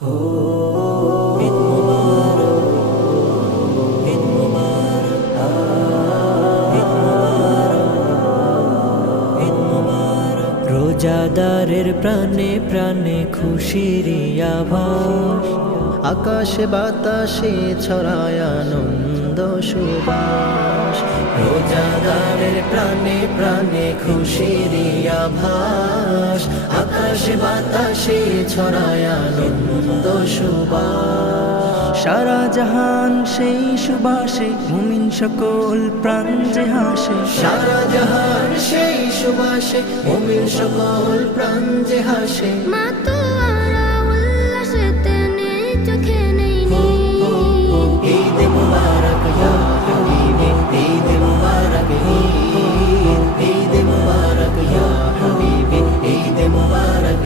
ঈদ মুবারক, ঈদ মুবারক, ঈদ মুবারক, ঈদ মুবারক। রোজাদারের প্রাণে প্রাণে খুশির আভাস, আকাশে বাতাসে ছড়ায় আনন্দ সুবাস। রোজাদারের প্রাণে প্রাণে খুশির আভাস, আকাশে বাতাসে ছড়ায় আনন্দ সুবাস। সারা জাহান সেই সুবাসে মুমিন সকল প্রাণ যে হাসে। সারা জাহান সেই সুবাসে মুমিন সকল প্রাণ যে হাসে। মা